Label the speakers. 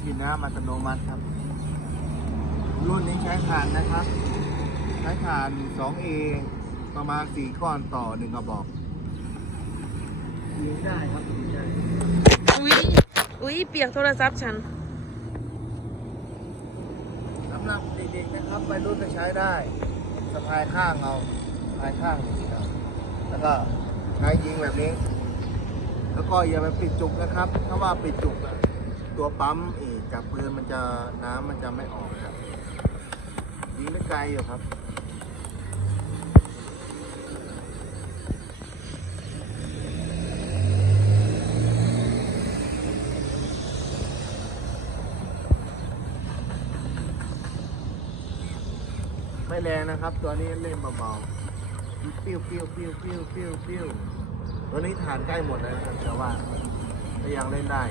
Speaker 1: ฉีดน้ำอัตโนมัติครับ รุ่นนี้ใช้ถ่านนะครับ ใช้ถ่าน 2A ประมาณ 4 ก้อนต่อ 1 กระบอกยิงได้ครับยิงได้
Speaker 2: อุ๊ยอุ๊ยเปียกโทรศัพท์ฉัน
Speaker 1: สำหรับเด็กๆนะครับวัยรุ่นก็ใช้ได้สะพายข้างเอาสะพายข้างอย่างนี้ครับแล้วก็ใช้ยิงแบบนี้ แล้วก็อย่าไปปิดจุกนะครับ ถ้าว่าปิดจุกอะ ตัวปั๊มเอกจากปืนมันจะน้ำมันจะไม่ออกครับยิงได้ไกลอยู่ครับไม่แรงนะครับ ตัวนี้เล่นเบาๆปิ้วปิ้วปิ้วปิ้วปิ้วปิ้วตัวนี้ฐานใกล้หมดแล้วครับแต่ว่าก็ยังเล่นได้